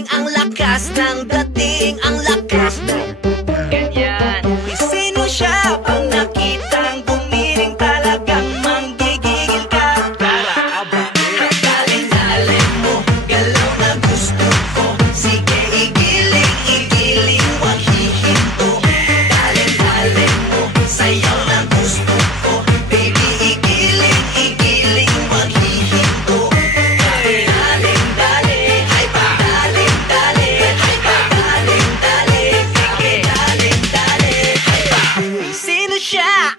dating, ang lakas ng dating, ang lakas ng ganyan. Sino siya? Pag nakitang gumiling talagang manggigigil ka. Tara, alin mo, galaw na gusto ko. Sige, igiling, igiling, wag hihinto. Alin mo, sayaw na gusto ko. Baby, igiling, igiling, wag hihinto.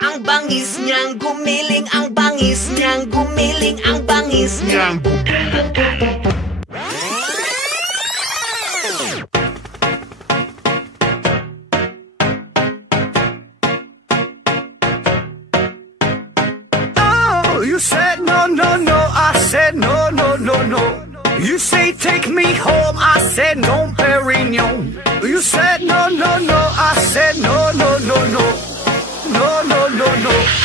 Ang bangis niyang gumiling, ang bangis niyang gumiling, ang bangis niyang Oh, you said no, no, no, I said no, no, no, no. You say take me home, I said no, Perignon. You said no, no, no, I said no, no, no, no. No, no, no, no.